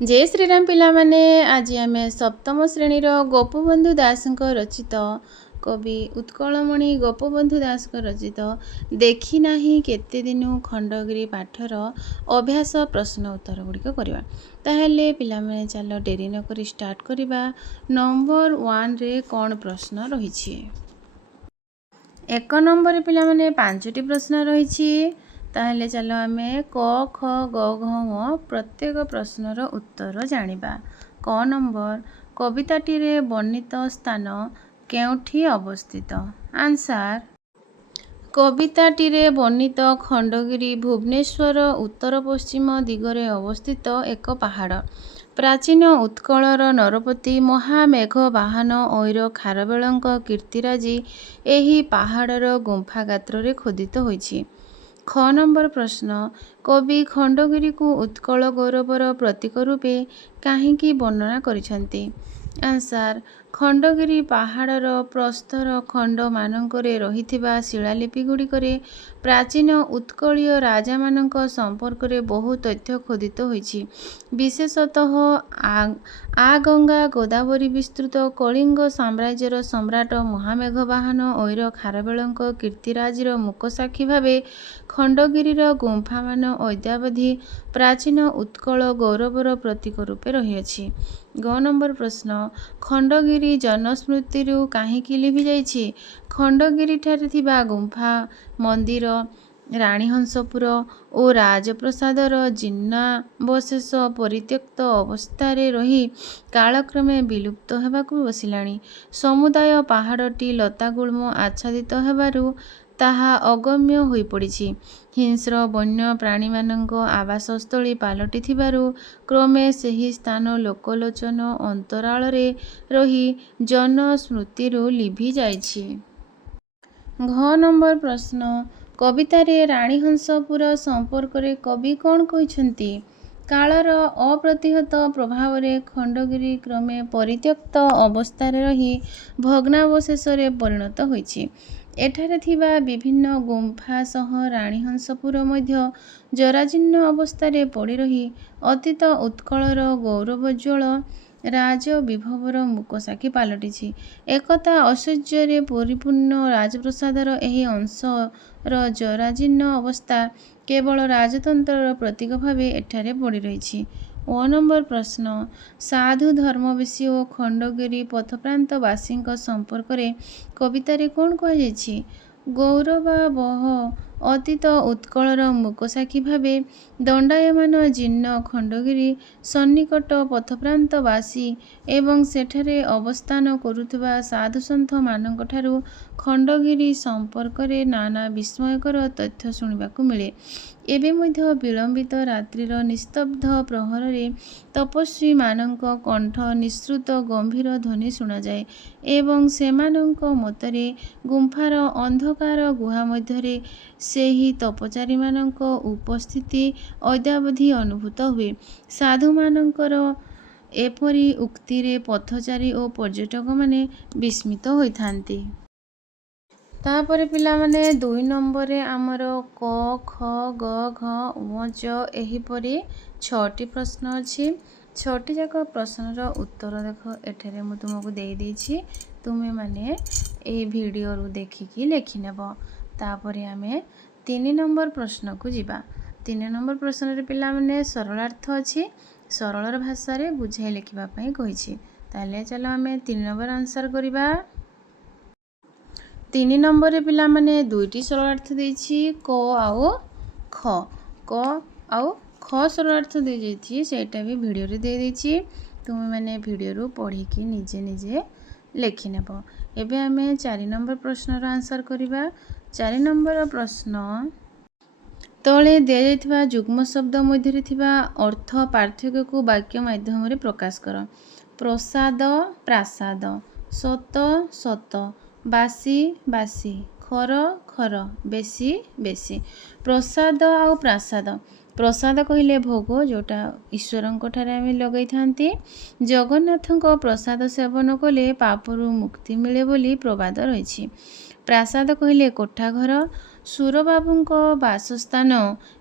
जय श्रीराम पिलामाने आज आम सप्तम श्रेणीर गोपबंधु दास रचित कवि उत्कलमणि गोपबंधु दास रचित देखी नाही केते दिनु खंडगिरी पाठर अभ्यास प्रश्न उत्तर गुड़िक करवा। ताहले पिलामाने चलो डेरी नक स्टार्ट करवा। नंबर 1 रे कौन प्रश्न रही? एक नंबर पिलामाने 5टी प्रश्न रही। ताहले चलो आमे क ख ग घ ङ प्रत्येक प्रश्नर उत्तर जानिबा। क नंबर कविताटीरे वर्णित स्थान केउठी अवस्थित? आंसर कविताटीरे वर्णित खंडगिरी भुवनेश्वर उत्तर पश्चिम दिगरे अवस्थित एक पहाड़। प्राचीन उत्कलर नरपति महामेघवाहन ऐर खारवेलଙ୍କ कीर्तिराजी एही पहाड़र गुंफा गात्र खोदित होइछि। ख नंबर प्रश्न कवि खंडगिरी को उत्कल गौरवर प्रतीक रूपे काहींकी वर्णना करिसंती? आंसर खंडगिरी पहाड़र प्रस्तर खंड मानकरे रहिथिबा शिलालिपि गुड़िकरे प्राचीन उत्कलीय राजा मानक संपर्क रे बहु तथ्य खोदित होइछि। विशेषतः आगंगा गोदावरी विस्तृत कलिंग साम्राज्यर सम्राट महामेघवाहन ऐर खारवेलଙ୍କ कीर्तिराजीर मुकसाक्षी भावे खंडगिरीर गुंफा मान अद्यावधि प्राचीन उत्कल गौरवर प्रतीक रूपे रहिअछि। ग नंबर प्रश्न खंडगिरी जनस्मृति काहींकी लिभि जाइछि? खंडगिरी ठारे थिबा गुंफा मंदिर राणीहंसपुर और राजप्रसादर जीर्णावशेष परित्यक्त अवस्था रही कालक्रमे विलुप्त हेबाकु बसिलाणी। समुदाय पहाड़टी लतागुल्म आच्छादित हेबारु ताहा अगम्य होई पड़िछि। हिंस्र वन्य प्राणीमानଙ୍କ आवासस्थली पालटी थिबारु क्रमे सेही स्थान लोकलोचन अंतराଳରେ रही जनस्मृतिरु लिभि जाइछि। घ नंबर प्रश्न कवितारे राणीहंसपुर संपर्करे कवि कौन कहिसंती? कालर अप्रतिहत प्रभावरे खंडगिरी क्रमे परित्यक्त अवस्थारे रही भग्नावशेषरे परिणत होइछि। एठारे थिबा विभिन्न गुंफा सह राणीहंसपुर मध्य जराजीर्ण अवस्थारे पड़ी रही अतीत उत्कलर गौरवोज्ज्वल राज विभवर मुकसाक्षी पालटिछि। एकता ऐश्वर्ୟରେ परिपूर्ण राजप्रसादर ଏହି अंशर जराजीर्ण अवस्था केवल राजतंत्रर प्रतीक भावे एठारे पड़ी रहिछि। ओ नंबर प्रश्न साधु धर्मवेशी और खंडगिरी पथप्रांतवासीଙ୍କ संपर्करे कवितारे कौन कहुछि? गौरवावह अतीत उत्कलर मुकसाक्षी भावे दंडायमान जीर्ण खंडगिरी सन्निकट पथप्रांतवासी एवं सेठारे अवस्थान करुଥିବା साधुसंथ मानଙ୍କଠାରୁ खंडगिरी संपर्करे नाना विस्मयकर तथ्य शुणिबाकु मिले। एबे मध्य विलंबित रात्रिर निस्तब्ध प्रहररे तपस्वी मानଙ୍କ कंठ निःसृत गंभीर ध्वनि शुणाजाए एवं सेमानଙ୍କ मतरे गुंफार अंधकार गुहा मध्यरे सेही तपचारी मानଙ୍କ उपस्थिति अद्यावधि अनुभूत हुए। साधु मानଙ୍କର एपरी उक्तिरे पथचारी और पर्यटक माने विस्मित होइथांती। तापर पिला माने 2 नंबर आमर क ख ग घ ङ च एहीपरि 6टी प्रश्न अछि। 6टी जाक प्रश्नर उत्तर देख एठारे मु तुमको देई देछि। तुमे माने ए वीडियो रु देखिकी लेखि नेब। तापरे आमे 3 नंबर प्रश्न को जिबा। 3 नंबर प्रश्न रे पिला माने सरलार्थ अछि। सरलर भाषा रे बुझाई लेखिबा पई कहिछि। ताले चलो आमे 3 नंबर आंसर करिबा। 3 नंबर रे पिला माने 2टी सरलार्थ देछि क आउ ख। क आउ ख सरलार्थ दे जेछि सेटा भी वीडियो रे दे देछि। तुम माने वीडियो रु पढ़ी कि निजे निजे लेखि नेब। एबे आमे 4 नंबर प्रश्न रो आंसर करिबा। 4 नंबर प्रश्न तले दिया जाइथिबा जुग्म शब्द मध्यरे थिबा अर्थ पार्थक्य को वाक्य माध्यम रे प्रकाश कर। प्रसाद प्रासाद, सत सत, बासी बासी, खर खर, बेसी बेसी। प्रसाद आउ प्रासाद प्रसाद कहिले भोग जोटा ईश्वरଙ୍କ ठारे आमे लगै थांती। जगन्नाथଙ୍କ प्रसाद सेवन कले पापरु मुक्ति मिले बोली प्रबाद रहिछि। प्रासाद कहिले कोठा घर। सुरबाबुଙ୍କ ବାସସ୍ଥାନ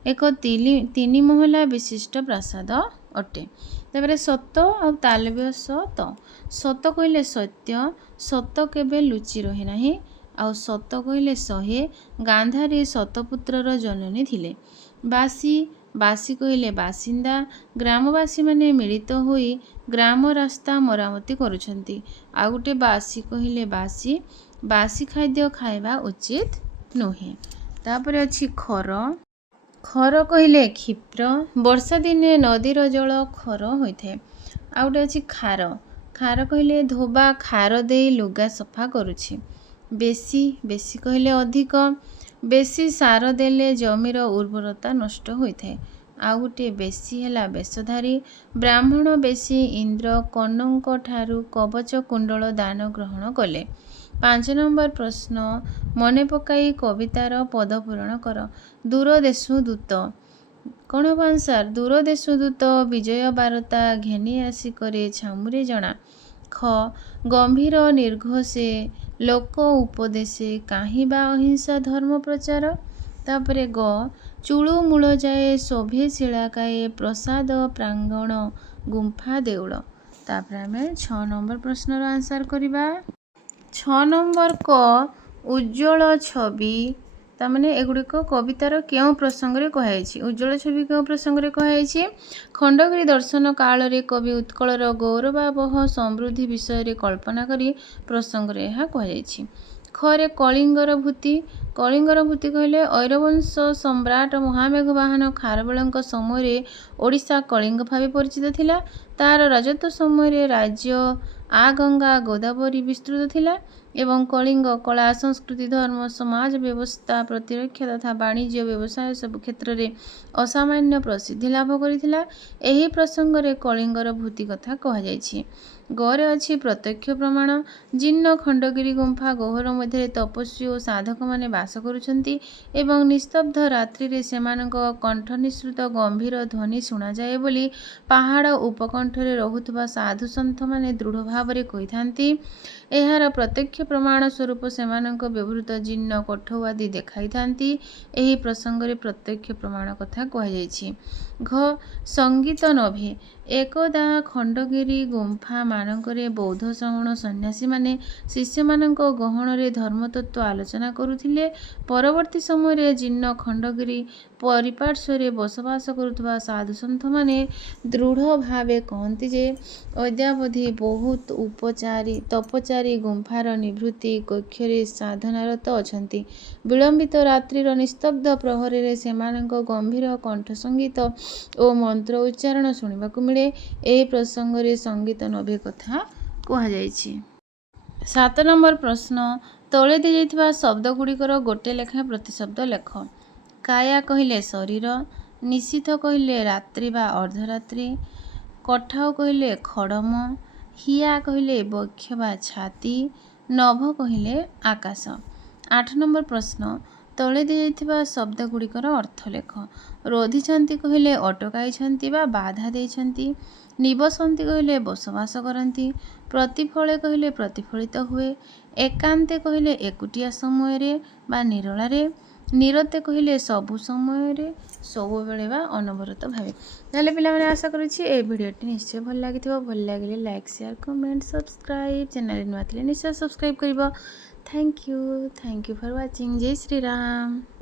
ଏକ 3 ମହଲା ବିଶିଷ୍ଟ ପ୍ରାସାଦ ଅଟେ। ତାପରେ ସତ ଆଉ ତାଲବ୍ୟ ସତ। ସତ କହିଲେ ସତ୍ୟ, ସତ କେବେ ଲୁଚି ରହେ ନାହିଁ। ଆଉ ସତ କହିଲେ 100, ଗାନ୍ଧାରୀ ସତପୁତ୍ରର ଜନନୀ ଥିଲେ। ବାସି, ବାସି କହିଲେ ବାସିନ୍ଦା, ଗ୍ରାମବାସୀମାନେ ମିଳିତ ହୋଇ ଗ୍ରାମ ରାସ୍ତା ମରାମତି କରୁଛନ୍ତି। ଆଉ ଗୋଟେ ବାସି କହିଲେ ବାସି, ବାସି ଖାଦ୍ୟ ଖାଇବା ଉଚିତ ନୁହେଁ। ତାପରେ ଅଛି ଖର। ଖର କହିଲେ କ୍ଷିପ୍ର, ବର୍ଷା ଦିନେ ନଦୀର ଜଳ ଖର ହୋଇଥାଏ। ଆଉ ଗୋଟେ ଅଛି ଖାର। ଖାର କହିଲେ ଧୋବା ଖାର ଦେଇ ଲୁଗା ସଫା କରୁଛି। ବେଶୀ, ବେଶୀ କହିଲେ ଅଧିକ, ବେଶୀ ସାର ଦେଲେ ଜମିର ଉର୍ବରତା ନଷ୍ଟ ହୋଇଥାଏ। ଆଉ ଗୋଟେ ବେଶୀ ହେଲା ବେଶଧାରୀ, ବ୍ରାହ୍ମଣ ବେଶୀ ଇନ୍ଦ୍ର କର୍ଣ୍ଣଙ୍କ ଠାରୁ କବଚ କୁଣ୍ଡଳ ଦାନ ଗ୍ରହଣ କଲେ। 5 ନମ୍ବର ପ୍ରଶ୍ନ, ମନେ ପକାଇ କବିତାର ପଦ ପୂରଣ କର। ଦୂରଦେଶୁ ଦୂତ, କ'ଣ ହେବ ଆନ୍ସାର? ଦୂରଦେଶୁ ଦୂତ ବିଜୟ ବାରତା ଘେନି ଆସି କରେ ଛାମୁରେ ଜଣା। ଖ, ଗମ୍ଭୀର ନିର୍ଘୋଷେ ଲୋକ ଉପଦେଶେ କାହିଁ ବା ଅହିଂସା ଧର୍ମ ପ୍ରଚାର। ତାପରେ ଗ, ଚୁଳୁ ମୂଳ ଯାଏ ଶୋଭେ ଶିଳାକାଏ ପ୍ରସାଦ ପ୍ରାଙ୍ଗଣ ଗୁମ୍ଫା ଦେଉଳ। ତାପରେ ଆମେ 6 ନମ୍ବର ପ୍ରଶ୍ନର ଆନ୍ସାର କରିବା। 6 ନମ୍ବର କ, ଉଜ୍ଜ୍ୱଳ ଛବି। ତାମାନେ ଏଗୁଡ଼ିକ କବିତାର କେଉଁ ପ୍ରସଙ୍ଗରେ କୁହାଯାଇଛି? ଉଜ୍ଜ୍ୱଳ ଛବି କେଉଁ ପ୍ରସଙ୍ଗରେ କୁହାଯାଇଛି? ଖଣ୍ଡଗିରି ଦର୍ଶନ କାଳରେ କବି ଉତ୍କଳର ଗୌରବାବହ ସମୃଦ୍ଧି ବିଷୟରେ କଳ୍ପନା କରି ପ୍ରସଙ୍ଗରେ ଏହା କୁହାଯାଇଛି। ଖରେ କଳିଙ୍ଗର ଭୂତି। କଳିଙ୍ଗର ଭୂତି କହିଲେ ଐରବଂଶ ସମ୍ରାଟ ମହାମେଘବାହାନ ଖାରବେଳଙ୍କ ସମୟରେ ଓଡ଼ିଶା କଳିଙ୍ଗ ଭାବେ ପରିଚିତ ଥିଲା। ତାର ରାଜତ୍ୱ ସମୟରେ ରାଜ୍ୟ ଗଙ୍ଗା ଗୋଦାବରୀ ବିସ୍ତୃତ ଥିଲା ଏବଂ କଳିଙ୍ଗ କଳା ସଂସ୍କୃତି ଧର୍ମ ସମାଜ ବ୍ୟବସ୍ଥା ପ୍ରତିରକ୍ଷା ତଥା ବାଣିଜ୍ୟ ବ୍ୟବସାୟ ସବୁ କ୍ଷେତ୍ରରେ ଅସାମାନ୍ୟ ପ୍ରସିଦ୍ଧି ଲାଭ କରିଥିଲା। ଏହି ପ୍ରସଙ୍ଗରେ କଳିଙ୍ଗର ଭୂତି କଥା କୁହାଯାଇଛି। ଗରେ ଅଛି ପ୍ରତ୍ୟକ୍ଷ ପ୍ରମାଣ। ଜୀର୍ଣ୍ଣ ଖଣ୍ଡଗିରି ଗୁମ୍ଫା ଗହ୍ୱର ମଧ୍ୟରେ ତପସ୍ୱୀ ଓ ସାଧକମାନେ ବାସ କରୁଛନ୍ତି ଏବଂ ନିସ୍ତବ୍ଧ ରାତ୍ରିରେ ସେମାନଙ୍କ କଣ୍ଠନିଃସୃତ ଗମ୍ଭୀର ଧ୍ୱନି ଶୁଣାଯାଏ ବୋଲି ପାହାଡ଼ ଉପକଣ୍ଠରେ ରହୁଥିବା ସାଧୁସନ୍ଥମାନେ ଦୃଢ଼ ଭାବରେ କହିଥାନ୍ତି। ଏହାର ପ୍ରତ୍ୟକ୍ଷ ପ୍ରମାଣ ସ୍ୱରୂପ ସେମାନଙ୍କ ବ୍ୟବହୃତ ଜୀର୍ଣ୍ଣ କୋଠ ଆଦି ଦେଖାଇଥାନ୍ତି। ଏହି ପ୍ରସଙ୍ଗରେ ପ୍ରତ୍ୟକ୍ଷ ପ୍ରମାଣ କଥା କୁହାଯାଇଛି। ଘ, ସଙ୍ଗୀତ ନଭେ। ଏକଦା ଖଣ୍ଡଗିରି ଗୁମ୍ଫାମାନଙ୍କରେ ବୌଦ୍ଧ ଶ୍ରମଣ ସନ୍ନ୍ୟାସୀମାନେ ଶିଷ୍ୟମାନଙ୍କ ଗହଣରେ ଧର୍ମତତ୍ତ୍ୱ ଆଲୋଚନା କରୁଥିଲେ। ପରବର୍ତ୍ତୀ ସମୟରେ ଜୀର୍ଣ୍ଣ ଖଣ୍ଡଗିରି ପରିପାର୍ଶ୍ୱରେ ବସବାସ କରୁଥିବା ସାଧୁସନ୍ଥମାନେ ଦୃଢ଼ ଭାବେ କହନ୍ତି ଯେ ଅଦ୍ୟାବଧି ବହୁତ ତପଚାରୀ ଗୁମ୍ଫାର ନିଭୃତି କକ୍ଷରେ ସାଧନାରତ ଅଛନ୍ତି। ବିଳମ୍ବିତ ରାତ୍ରିର ନିସ୍ତବ୍ଧ ପ୍ରହରରେ ସେମାନଙ୍କ ଗମ୍ଭୀର କଣ୍ଠସଙ୍ଗୀତ ଓ ମନ୍ତ୍ର ଉଚ୍ଚାରଣ ଶୁଣିବାକୁ ମିଳେ। ଏହି ପ୍ରସଙ୍ଗରେ ସଙ୍ଗୀତ ନଭେ କଥା କୁହାଯାଇଛି। 7 ନମ୍ବର ପ୍ରଶ୍ନ, ତଳେ ଦିଆଯାଇଥିବା ଶବ୍ଦଗୁଡ଼ିକର ଗୋଟେ ଲେଖାଏଁ ପ୍ରତିଶବ୍ଦ ଲେଖ। କାୟା କହିଲେ ଶରୀର, ନିଶୀଥ କହିଲେ ରାତ୍ରି ବା ଅର୍ଦ୍ଧରାତ୍ରି, କଠାଉ କହିଲେ ଖଡ଼ମ, ହିଆ କହିଲେ ବକ୍ଷ ବା ଛାତି, ନଭ କହିଲେ ଆକାଶ। 8 ନମ୍ବର ପ୍ରଶ୍ନ, ତଳେ ଦିଆଯାଇଥିବା ଶବ୍ଦଗୁଡ଼ିକର ଅର୍ଥ ଲେଖ। ରୋଧିଛନ୍ତି କହିଲେ ଅଟକାଇଛନ୍ତି ବା ବାଧା ଦେଇଛନ୍ତି। ନିବସନ୍ତି କହିଲେ ବସବାସ କରନ୍ତି। ପ୍ରତିଫଳେ କହିଲେ ପ୍ରତିଫଳିତ ହୁଏ। ଏକାନ୍ତେ କହିଲେ ଏକୁଟିଆ ସମୟରେ ବା ନିରୋଳାରେ। ନିରତେ କହିଲେ ସବୁ ସମୟରେ, ସବୁବେଳେ ବା ଅନବରତ ଭାବେ। ତାହେଲେ ପିଲାମାନେ ଆଶା କରୁଛି এই ଭିଡ଼ିଓଟି ନିଶ୍ଚୟ ଭଲ ଲାଗିଥିବ। ଭଲ ଲାଗିଲେ ଲାଇକ୍, ସେୟାର, କମେଣ୍ଟ, ସବସ୍କ୍ରାଇବ୍। ଚ୍ୟାନେଲରେ ନୂଆ ଥିଲେ ନିଶ୍ଚୟ ସବସ୍କ୍ରାଇବ୍ କରିବ। Thank you for watching. ଜୟ ଶ୍ରୀରାମ।